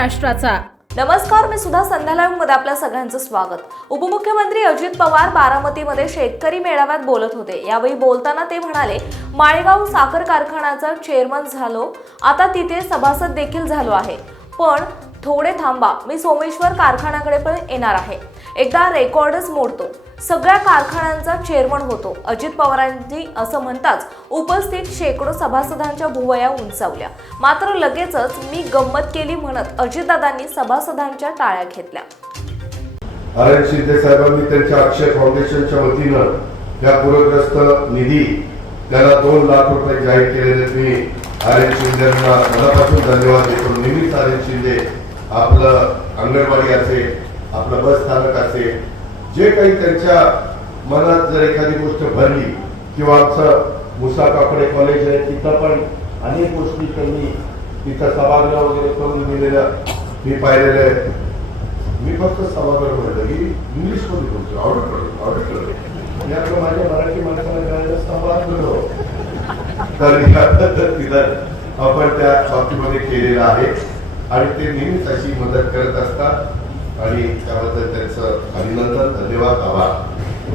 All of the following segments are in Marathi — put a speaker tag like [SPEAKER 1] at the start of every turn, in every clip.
[SPEAKER 1] महाराष्ट्राचा.
[SPEAKER 2] नमस्कार मी सुद्धा संध्यालाईव्हमध्ये आपल्या सगळ्यांचं स्वागत. उपमुख्यमंत्री अजित पवार बारामतीमध्ये शेतकरी मेळाव्यात बोलत होते. यावेळी बोलताना ते म्हणाले माळेगाव साखर कारखान्याचा चेअरमन झालो. आता तिथे सभासद देखील झालो आहे. पण थोडे थांबा. मी सोमेश्वर कारखान्याकडे पण येणार आहे. एकदा रेकॉर्डच मोडतो. सगळ्या कारखान्यांचा चेअरमन होतो. अजित पवारांनी असं म्हणताच उपस्थित शेकडो सभासदांच्या भुवया उंचावल्या. मात्र लगेचच मी गंमत केली म्हणत अजितदादांनी सभासदांच्या टाळ्या घेतल्या.
[SPEAKER 3] आर शिंदे साहेबांनी त्यांच्या अक्षय फाउंडेशनच्या वतीनं या पूरग्रस्त निधी त्याला दोन लाख रुपये जाहीर केलेले मी आर एन शिंदेना मनापासून धन्यवाद देतो. नेहमीच आर एन शिंदे आपलं अंगणवाडी असेल आपलं बस स्थानक असेल जे काही त्यांच्या मनात जर एखादी गोष्ट भरली किंवा आमचं मुसा काकडे कॉलेज आहे तिथं पण अनेक गोष्टी त्यांनी तिथं सभागृह वगैरे करून दिलेल्या मी पाहिलेल्या आहेत. मी फक्त सभागृह म्हणलं की इंग्लिशमध्ये बोलतो ऑर्डर ऑर्डर मी आपलं माझ्या मराठी माणसाला करायला सभागृह. तर तिथं आपण त्या बाबतीमध्ये केलेलं आहे. आणि ते नेहमीच अशी मदत करत असतात. आणि त्याबद्दल त्यांचं अभिनंदन धन्यवाद आभार.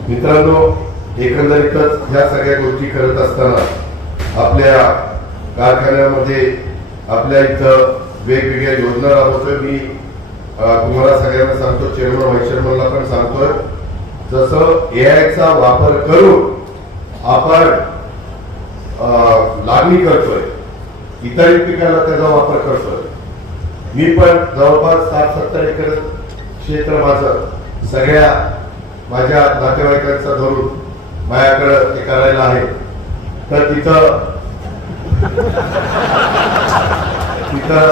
[SPEAKER 3] मित्रांनो एकंदरीतच ह्या सगळ्या गोष्टी करत असताना आपल्या कारखान्यामध्ये आपल्या इथं वेगवेगळ्या योजना राबवतोय. मी तुम्हाला सगळ्यांना सांगतो चेअरमन व्हाईस चेअरमनला पण सांगतोय. जसं एआयचा वापर करून आपण लागणी करतोय इतर पिकाला त्याचा वापर करतोय. मी पण जवळपास सात सत्तर एकर क्षेत्र माझं सगळ्या माझ्या नातेवाईकांचा धरून माझ्याकडं ते करायला आहे. तर तिथं तिथं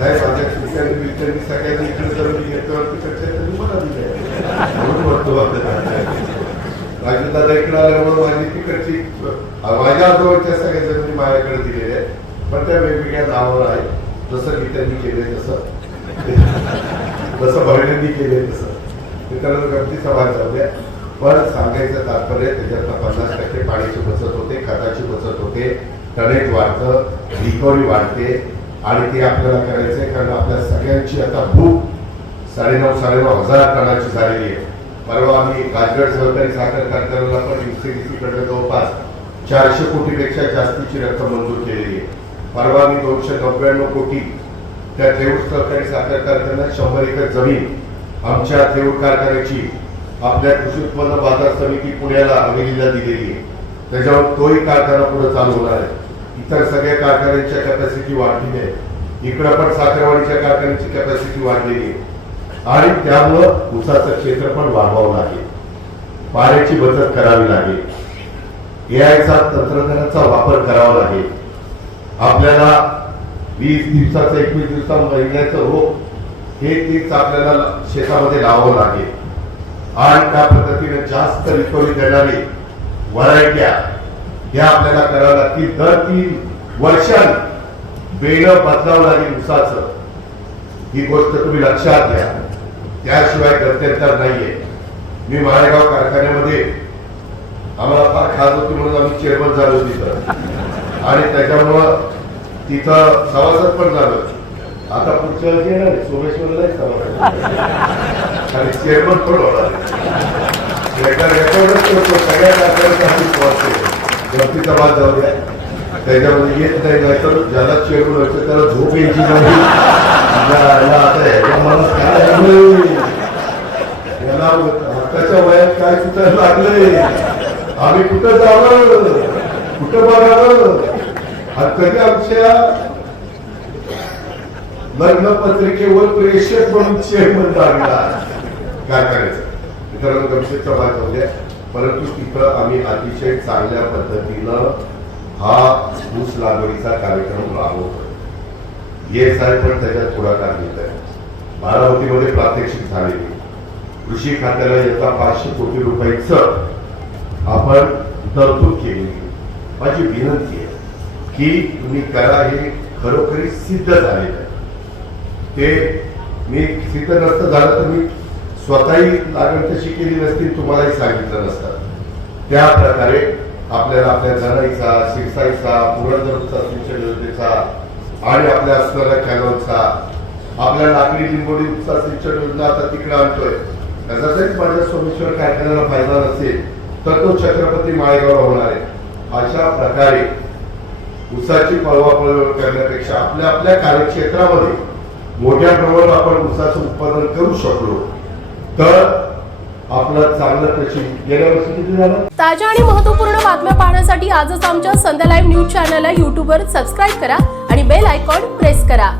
[SPEAKER 3] नाही माझ्या शिक्षण मित्रांनी सगळ्यांनी इकडे जर मी तिकडच्या त्यांनी मला दिले म्हणून म्हणतो दादा इकडे आल्यामुळे माझी तिकडची माझ्या आजोबाच्या सगळ्या जमिनी माझ्याकडे दिलेल्या आहेत पण त्या वेगवेगळ्या नावावर आहेत जसं गीतांनी केले तसं. जसं बहिणींनी केले तसं. मित्रांनो गमती सभा चालल्या पण सांगायचं तात्पर्य त्याच्यातनं पन्नास टक्के पाण्याची बचत होते खताची बचत होते टनेज वाढतं रिकव्हरी वाढते आणि ते आपल्याला करायचंय कारण आपल्या सगळ्यांची आता भूक साडेनऊ साडेनऊ हजार टनाची झालेली आहे. परवा आम्ही राजगड सहकारी साखर कारखान्याला पण युसीडीसीकडे जवळपास चारशे कोटीपेक्षा जास्तीची रक्कम मंजूर केलेली आहे. परवा आम्ही दोनशे नव्याण्णव कोटी त्या देऊळ सहकारी साखर कारखान्यात शंभर एकर जमीन आमच्या देऊळ कारखान्याची आपल्या कृषी उत्पन्न बाजार समिती पुण्याला हवेलीला दिलेली आहे. त्याच्यावर तोही कारखाना पुढे चालू होणार आहे. इतर सगळ्या कारखान्यांच्या कॅपॅसिटी वाढलेली आहे इकडं पण साखरवाडीच्या कारखान्याची कॅपॅसिटी वाढलेली आहे. आणि त्यामुळं ऊसाचं क्षेत्र पण वाढवावं लागेल. पाण्याची बचत करावी लागेल. एआयचा तंत्रज्ञानाचा वापर करावा लागेल. आपल्याला वीस दिवसाचं एकवीस दिवसा महिन्याचं रोप हे तीच आपल्याला शेतामध्ये लावावं लागेल. आणि त्या पद्धतीने जास्त रिकव्हरी देणारी व्हरायट्या ह्या आपल्याला करावं लागतील. दर तीन वर्षांनी बेणं बदलावं लागेल ऊसाचं ही गोष्ट तुम्ही लक्षात घ्या. त्याशिवाय गत्यंतर नाहीये. मी माळेगाव कारखान्यामध्ये आम्हाला फार खास होती म्हणून आम्ही चेअरमन झालो तिथं. आणि त्याच्यामुळं तिथं सभासद पण झालं. आता पुढच्या वेळेस येणार आहे, सोमेश्वरला सभासद आणि चेअरमन पण होणार एकदा रेकॉर्डच करतो. सगळ्या कारखान्याचा गमतीचा जाऊ द्या. त्याच्यामध्ये येत नाही नाहीतर ज्याला चेअरमन व्हायचं त्याला झोप यायची नाही. याला हक्काच्या वयात काय कुठं लागलंय? आम्ही कुठं जावं? कुठं बघावं? आणि कधी लग्न पत्रिकेवर प्रेषक म्हणून चेअरमन लागला काय करायचं? मित्रांनो गमतीचा भाग होत्या परंतु तिथं आम्ही अतिशय चांगल्या पद्धतीनं हा ऊस लागवडीचा कार्यक्रम राबवतोय. ये साहेब पण त्याच्यात पुढाकार घेत आहे बारामतीमध्ये प्रात्यक्षिक झालेली. कृषी खात्याला येता पाचशे कोटी रुपयाचं आपण तरतूद केलेली. माझी विनंती आहे की तुम्ही करा हे खरोखरी सिद्ध झालेलं आहे. ते मी सिद्ध नसतं झालं तर मी स्वतःही लागण तशी केली नसती तुम्हालाही सांगितलं नसतं. त्या प्रकारे आपल्याला आपल्या जनाईचा शिरसाईचा पुरंदरचा सिंचन योजनेचा आणि आपल्या असणाऱ्या कॅनॉलचा आपल्या लाकडी लिंबोडीचा सिंचन योजना आता तिकडे आणतोय. त्याचा जरी माझ्या सोमेश्वर कारखान्याला फायदा नसेल तर तो छत्रपती माळेगाव होणार आहे. अशा प्रकारे ऊसाची पळवापळवण करण्यापेक्षा आपल्या आपल्या कार्यक्षेत्रामध्ये मोठ्या प्रमाणात आपण ऊसाचं उत्पादन करू शकलो. तर आपलं चांगलं कृषी गेल्या वर्षी किती झालं?
[SPEAKER 1] ताज्या आणि महत्त्वपूर्ण बातम्या पाहण्यासाठी आजच आमच्या संध्या लाईव्ह न्यूज चॅनलला यूट्यूबवर सबस्क्राईब करा आणि बेल आयकॉन प्रेस करा.